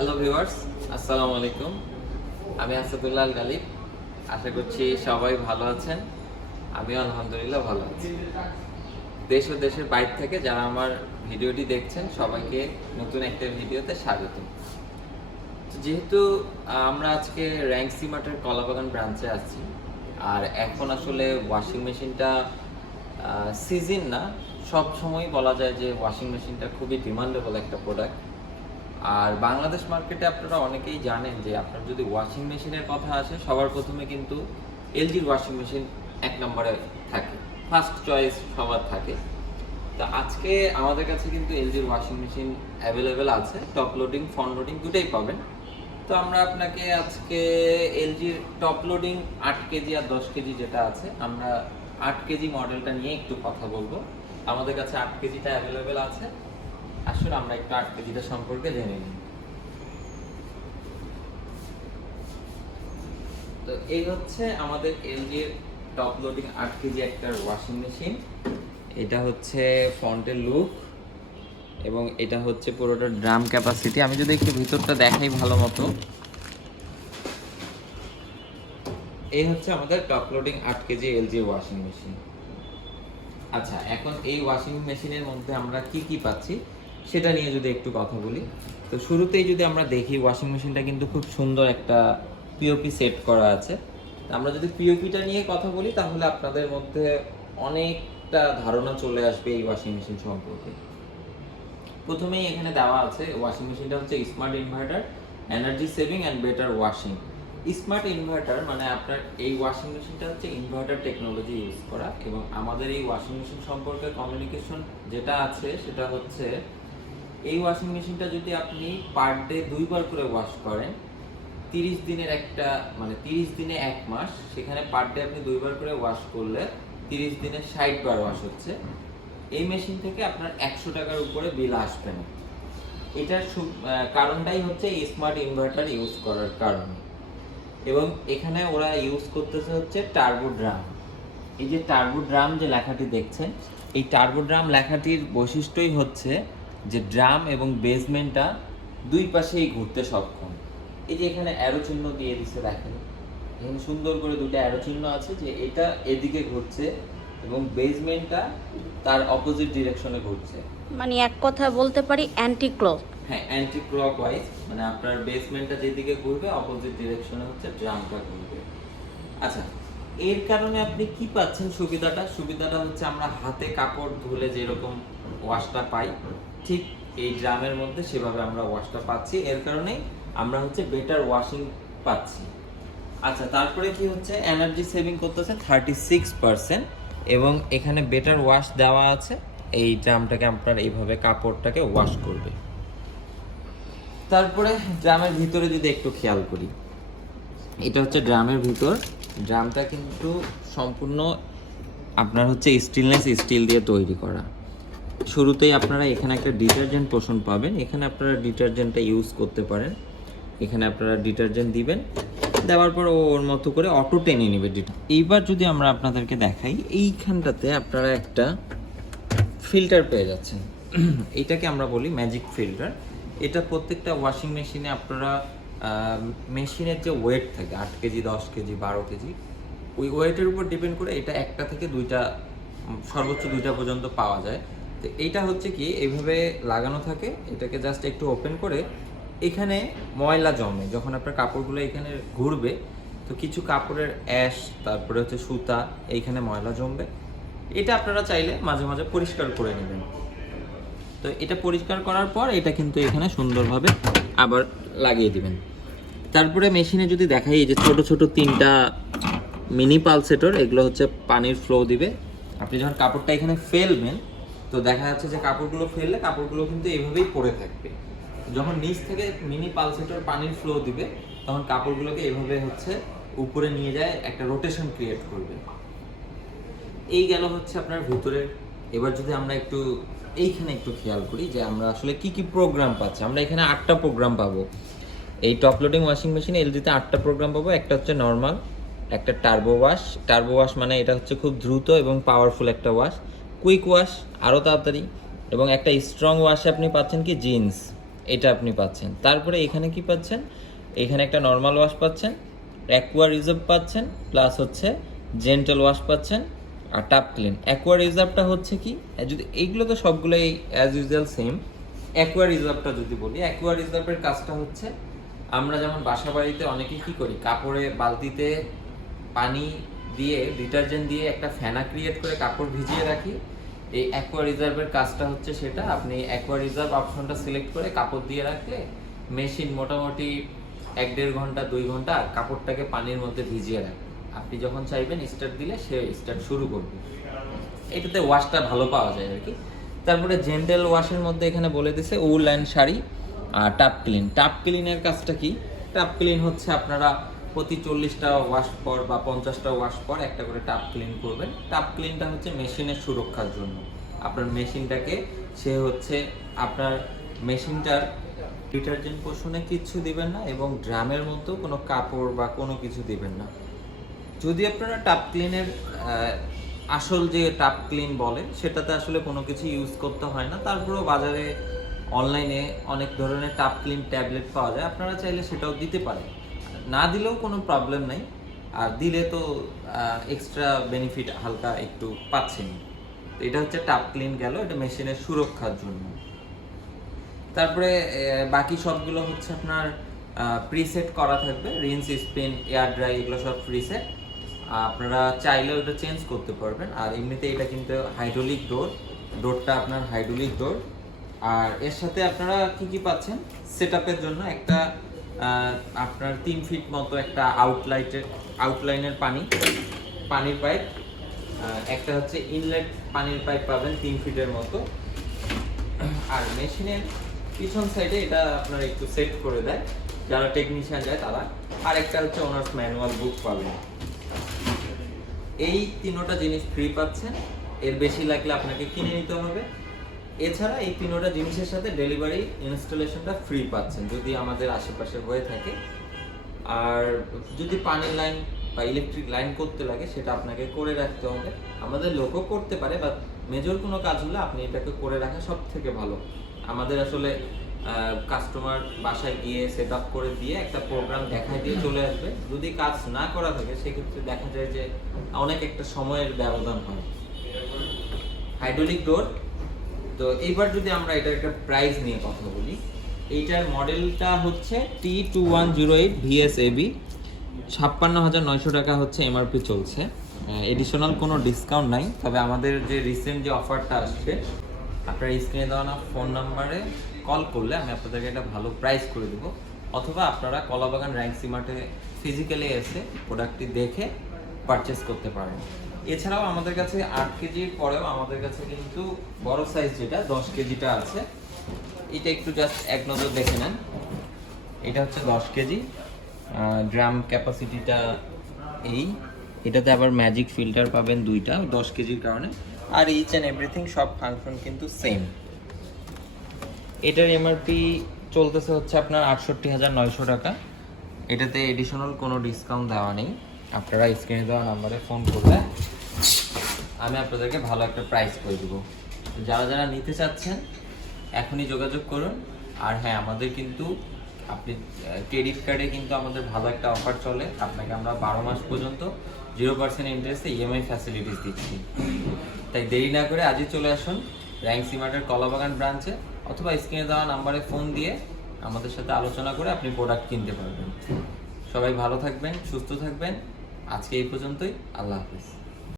Hello viewers, আসসালামু আলাইকুম। আমি আসাদুল্লাহ আল গালিব। আশা করছি সবাই ভালো আছেন। আমিও আলহামদুলিল্লাহ ভালো আছি। দেশ ও দেশের বাইরে থেকে যারা আমার ভিডিওটি দেখছেন সবাইকে নতুন একটা ভিডিওতে স্বাগত। যেহেতু আমরা আজকে র্যাঙ্কসি মার্টের কলাবাগান ব্রাঞ্চে আছি, আর এখন আসলে ওয়াশিং মেশিনটা সিজন না, সব সময় বলা যায় যে ওয়াশিং মেশিনটা খুবই ডিমান্ডেবল একটা প্রোডাক্ট। আর বাংলাদেশ মার্কেটে আপনারা অনেকেই জানেন যে আপনার যদি ওয়াশিং মেশিনের কথা আসে সবার প্রথমে কিন্তু এলজির ওয়াশিং মেশিন এক নম্বরে থাকে, ফার্স্ট চয়েস সবার থাকে। তো আজকে আমাদের কাছে কিন্তু এলজির ওয়াশিং মেশিন অ্যাভেলেবেল আছে, টপ লোডিং ফ্রন্ট লোডিং দুটোই পাবেন। তো আমরা আপনাকে আজকে এলজির টপ লোডিং 8 কেজি আর 10 কেজি যেটা আছে, আমরা 8 কেজি মডেলটা নিয়ে একটু কথা বলবো। আমাদের কাছে 8 কেজিটা অ্যাভেলেবেল আছে। আসলে আমরা একটু 8 কেজিটা সম্পর্কে জেনে নিই। তো এই হচ্ছে আমাদের এলজির টপ লোডিং 8 কেজি একটা ওয়াশিং মেশিন। এটা হচ্ছে ফ্রন্টের লুক এবং এটা হচ্ছে পুরোটা ড্রাম ক্যাপাসিটি। আমি যদি একটু ভিতরটা দেখাই ভালো মতো, এই হচ্ছে আমাদের top loading 8 KG LG washing machine. আচ্ছা, এখন এই ওয়াশিং মেশিনের মধ্যে আমরা কি কি পাচ্ছি সেটা নিয়ে যদি একটু কথা বলি। তো শুরুতেই যদি আমরা দেখি, ওয়াশিং মেশিনটা কিন্তু খুব সুন্দর একটা পিওপি সেট করা আছে। আমরা যদি পিওপিটা নিয়ে কথা বলি তাহলে আপনাদের মধ্যে অনেকটা ধারণা চলে আসবে এই ওয়াশিং মেশিন সম্পর্কে। প্রথমেই এখানে দেওয়া আছে ওয়াশিং মেশিনটা হচ্ছে smart inverter, energy saving and better washing. Smart inverter মানে আপনার এই ওয়াশিং মেশিনটা হচ্ছে ইনভার্টার টেকনোলজি ইউজ করা, এবং আমাদের এই ওয়াশিং মেশিন সম্পর্কে কমিউনিকেশন যেটা আছে সেটা হচ্ছে, এই ওয়াশিং মেশিনটা যদি আপনি পার ডে 2বার করে ওয়াশ করেন, 30 দিনের একটা মানে 30 দিনে 1 মাস, সেখানে পার ডে আপনি 2বার করে ওয়াশ করলে 30 দিনে 60 বার ওয়াশ হচ্ছে। এই মেশিন থেকে আপনার 100 টাকার উপরে বিল আসবে না। এটার কারণটাই হচ্ছে এই স্মার্ট ইনভার্টার ইউজ করার কারণে। এবং এখানে ওরা ইউজ করতেছে হচ্ছে টার্বো ড্রাম। এই যে টার্বো ড্রাম যে লেখাটি দেখছেন, এই টার্বো ড্রাম লেখাটির বৈশিষ্ট্যই হচ্ছে যে ড্রাম এবং বেসমেন্টটা দুই পাশেই ঘুরতে সক্ষম। এই যে এখানে অ্যারো চিহ্ন দিয়ে দিচ্ছে, দেখেন এখানে সুন্দর করে দুটো অ্যারো চিহ্ন আছে যে এটা এদিকে ঘুরছে এবং বেসমেন্টটা তার অপোজিট ডিরেকশনে ঘুরছে। মানে এক কথা বলতে পারি অ্যান্টি ক্লক। হ্যাঁ, অ্যান্টি ক্লকওয়াইজ, মানে আপনার বেসমেন্টটা যেদিকে ঘুরবে অপোজিট ডিরেকশনে হচ্ছে ড্রামটা ঘুরবে। আচ্ছা, এর কারণে আপনি কি পাচ্ছেন সুবিধাটা হচ্ছে আমরা হাতে কাপড় ধুলে যেরকম ওয়াশটা পাই, ঠিক এই ড্রামের মধ্যে সেভাবে আমরা ওয়াশটা পাচ্ছি। এর কারণেই আমরা হচ্ছে বেটার ওয়াশিং পাচ্ছি। আচ্ছা, তারপরে কি হচ্ছে, এনার্জি সেভিং করতেছে 36%, এবং এখানে বেটার ওয়াশ দেওয়া আছে। এই ড্রামটাকে আপনার এইভাবে কাপড়টাকে ওয়াশ করবে। তারপরে ড্রামের ভিতরে যদি একটু খেয়াল করি, এটা হচ্ছে ড্রামের ভিতর। ড্রামটা কিন্তু সম্পূর্ণ আপনার হচ্ছে স্টেনলেস স্টিল দিয়ে তৈরি করা। শুরুতেই আপনারা এখানে একটা ডিটারজেন্ট পোষণ পাবেন, এখানে আপনারা ডিটারজেন্টটা ইউজ করতে পারেন। এখানে আপনারা ডিটারজেন্ট দিবেন, দেওয়ার পর ওর মতো করে অটো টেনে নেবে এইবার যদি আমরা আপনাদেরকে দেখাই, এইখানটাতে আপনারা একটা ফিল্টার পেয়ে যাচ্ছেন। এটাকে আমরা বলি ম্যাজিক ফিল্টার। এটা প্রত্যেকটা ওয়াশিং মেশিনে আপনারা মেশিনের যে ওয়েট থাকে 8 কেজি 10 কেজি 12 কেজি, ওই ওয়েটের উপর ডিপেন্ড করে এটা একটা থেকে দুইটা, সর্বোচ্চ 2টা পর্যন্ত পাওয়া যায়। তো এইটা হচ্ছে কি, এইভাবে লাগানো থাকে, এটাকে জাস্ট একটু ওপেন করে এখানে ময়লা জমে, যখন আপনার কাপড়গুলো এখানে ঘুরবে তো কিছু কাপড়ের অ্যাশ, তারপরে হচ্ছে সুতা, এইখানে ময়লা জমবে। এটা আপনারা চাইলে মাঝে মাঝে পরিষ্কার করে নেবেন। তো এটা পরিষ্কার করার পর এটা কিন্তু এখানে সুন্দরভাবে আবার লাগিয়ে দিবেন। তারপরে মেশিনে যদি দেখাই, এই যে ছোট ছোট 3টা মিনি পালসেটর, এগুলো হচ্ছে পানির ফ্লো দিবে। আপনি যখন কাপড়টা এখানে ফেলবেন তো দেখা যাচ্ছে যে কাপড়গুলো ফেললে কাপড়গুলো কিন্তু এইভাবেই পড়ে থাকবে। যখন নিচ থেকে মিনি পালসেটর পানির ফ্লো দিবে তখন কাপড়গুলোকে এইভাবে হচ্ছে উপরে নিয়ে যায়, একটা রোটেশন ক্রিয়েট করবে। এই গেল হচ্ছে আপনার ভিতরে। এবার যদি আমরা একটু এইখানে একটু খেয়াল করি যে আমরা আসলে কি কি প্রোগ্রাম পাচ্ছি, আমরা এখানে 8টা প্রোগ্রাম পাবো। এই টপ লোডিং ওয়াশিং মেশিনে এলজিতে 8টা প্রোগ্রাম পাবো। একটা হচ্ছে নর্মাল, একটা টার্বো ওয়াশ মানে এটা হচ্ছে খুব দ্রুত এবং পাওয়ারফুল একটা ওয়াশ। কুইক ওয়াশ আরও তাড়াতাড়ি, এবং একটা স্ট্রং ওয়াশে আপনি পাচ্ছেন কি জিন্স, এটা আপনি পাচ্ছেন। তারপরে এখানে কি পাচ্ছেন, এখানে একটা নর্মাল ওয়াশ পাচ্ছেন, অ্যাকোয়া রিজার্ভ পাচ্ছেন, প্লাস হচ্ছে জেন্টাল ওয়াশ পাচ্ছেন, আর টাপ ক্লিন। অ্যাকোয়া রিজার্ভটা হচ্ছে কি, যদি এইগুলো তো সবগুলোই অ্যাজ ইউজুয়াল সেম। অ্যাকোয়া রিজার্ভটা যদি বলি, অ্যাকোয়া রিজার্ভের কাজটা হচ্ছে আমরা যেমন বাসা বাড়িতে অনেকেই কি করি, কাপড়ে বালতিতে পানি দিয়ে ডিটারজেন্ট দিয়ে একটা ফেনা ক্রিয়েট করে কাপড় ভিজিয়ে রাখি। এই অ্যাকোয়া রিজার্ভের কাজটা হচ্ছে সেটা, আপনি অ্যাকোয়া রিজার্ভ অপশনটা সিলেক্ট করে কাপড় দিয়ে রাখলে মেশিন মোটামুটি 1-1.5 ঘন্টা 2 ঘন্টা কাপড়টাকে পানির মধ্যে ভিজিয়ে রাখবে। আপনি যখন চাইবেন স্টার্ট দিলে সে স্টার্ট শুরু করবে। এটাতে ওয়াশটা ভালো পাওয়া যায় আর কি। তারপরে জেন্টাল ওয়াশের মধ্যে এখানে বলে দিছে উল অ্যান্ড শাড়ি আর টাপ ক্লিন। টাপ ক্লিনের কাজটা কি, টাপ ক্লিন হচ্ছে আপনারা প্রতি 40টা ওয়াশ পর বা 50টা ওয়াশ পর একটা করে টাপ ক্লিন করবেন। টাপ ক্লিনটা হচ্ছে মেশিনের সুরক্ষার জন্য। আপনার মেশিনটাকে সে হচ্ছে আপনার মেশিনটার ডিটারজেন্ট পোষণে কিচ্ছু দিবেন না এবং ড্রামের মতো কোনো কাপড় বা কোনো কিছু দিবেন না। যদি আপনারা টাপ ক্লিনের আসল যে টাপ ক্লিন বলে সেটাতে আসলে কোনো কিছু ইউজ করতে হয় না, তারপরেও বাজারে অনলাইনে অনেক ধরনের টাপ ক্লিন ট্যাবলেট পাওয়া যায়, আপনারা চাইলে সেটাও দিতে পারেন, না দিলেও কোনো প্রবলেম নাই। আর দিলে তো এক্সট্রা বেনিফিট হালকা একটু পাচ্ছেন। তো এটা হচ্ছে টাপ ক্লিন গেল, এটা মেশিনের সুরক্ষার জন্য। তারপরে বাকি সবগুলো হচ্ছে আপনার প্রিসেট করা থাকবে, রিন্স, স্পিন, এয়ার ড্রাই, এগুলো সব প্রিসেট। আপনারা চাইলে ওটা চেঞ্জ করতে পারবেন। আর এমনিতে এটা কিন্তু হাইড্রোলিক ডোরটা আপনার হাইড্রোলিক ডোর। আর এর সাথে আপনারা কি কি পাচ্ছেন, সেটআপের জন্য একটা আপনার 3 ফিট মতো একটা আউটলাইনের পানির পাইপ, একটা হচ্ছে ইনলেট পানির পাইপ পাবেন 3 ফিটের মতো। আর মেশিনের পিছন সাইডে এটা আপনার একটু সেট করে দেয় যারা টেকনিশিয়ান যায় তারা। আর একটা হচ্ছে ওনার্স ম্যানুয়াল বুক পাবেন। এই 3টা জিনিস ফ্রি পাচ্ছেন, এর বেশি লাগলে আপনাকে কিনে নিতে হবে। এছাড়া এই 3টা জিনিসের সাথে ডেলিভারি ইনস্টলেশনটা ফ্রি পাচ্ছেন যদি আমাদের আশেপাশে হয়ে থাকে। আর যদি পানির লাইন বা ইলেকট্রিক লাইন করতে লাগে সেটা আপনাকে করে রাখতে হবে। আমাদের লোকও করতে পারে, বা মেজর কোনো কাজ হলে আপনি এটাকে করে রাখা সব থেকে ভালো। আমাদের আসলে কাস্টমার বাসায় গিয়ে সেট আপ করে দিয়ে একটা প্রোগ্রাম দেখায় দিয়ে চলে আসবে। যদি কাজ না করা থাকে সেক্ষেত্রে দেখা যায় যে অনেক একটা সময়ের ব্যবধান হয়। হাইড্রোলিক ডোর। তো এইবার যদি আমরা এটার একটা প্রাইস নিয়ে কথা বলি, এইটার মডেলটা হচ্ছে T2108 VSAB, 56,900 টাকা হচ্ছে এমআরপি চলছে। এডিশনাল কোনো ডিসকাউন্ট নাই, তবে আমাদের যে রিসেন্ট যে অফারটা আসছে, আপনার স্ক্রিনে দেওয়া ফোন নাম্বারে কল করলে আমি আপনাদেরকে একটা ভালো প্রাইস করে দেবো। অথবা আপনারা কলাবাগান র্যাঙ্কসি মার্টে ফিজিক্যালি এসে প্রোডাক্টটি দেখে পারচেস করতে পারেন। এছাড়াও আমাদের কাছে 8 কেজির পরেও আমাদের কাছে কিন্তু বড় সাইজ যেটা 10 কেজিটা আছে, এটা একটু জাস্ট এক নজর দেখে নেন। এটা হচ্ছে 10 কেজি, ড্রাম ক্যাপাসিটিটা এটাতে আবার ম্যাজিক ফিল্টার পাবেন 2টা 10 কেজির কারণে। আর ইচ অ্যান্ড এভরিথিং সব ফাংশন কিন্তু সেম। এটার এমআরপি চলতেছে হচ্ছে আপনার 68,900 টাকা। এটাতে এডিশনাল কোনো ডিসকাউন্ট দেওয়া নেই। আপনারা স্ক্রিনে দেওয়া নাম্বারে ফোন করলে আমি আপনাদেরকে ভালো একটা প্রাইস করে দেবো। যারা যারা নিতে চাচ্ছেন এখনই যোগাযোগ করুন। আর হ্যাঁ, আমাদের কিন্তু আপনি ক্রেডিট কার্ডে কিন্তু আমাদের ভালো একটা অফার চলে। আপনাকে আমরা 12 মাস পর্যন্ত 0% ইন্টারেস্টে ইএমআই ফ্যাসিলিটিস দিচ্ছি। তাই দেরি না করে আজই চলে আসুন র্যাঙ্কসি মার্টের কলাবাগান ব্রাঞ্চে, অথবা স্ক্রিনে দেওয়া নাম্বারে ফোন দিয়ে আমাদের সাথে আলোচনা করে আপনি প্রোডাক্ট কিনতে পারবেন। সবাই ভালো থাকবেন, সুস্থ থাকবেন। আজকে এই পর্যন্তই। আল্লাহ হাফেজ।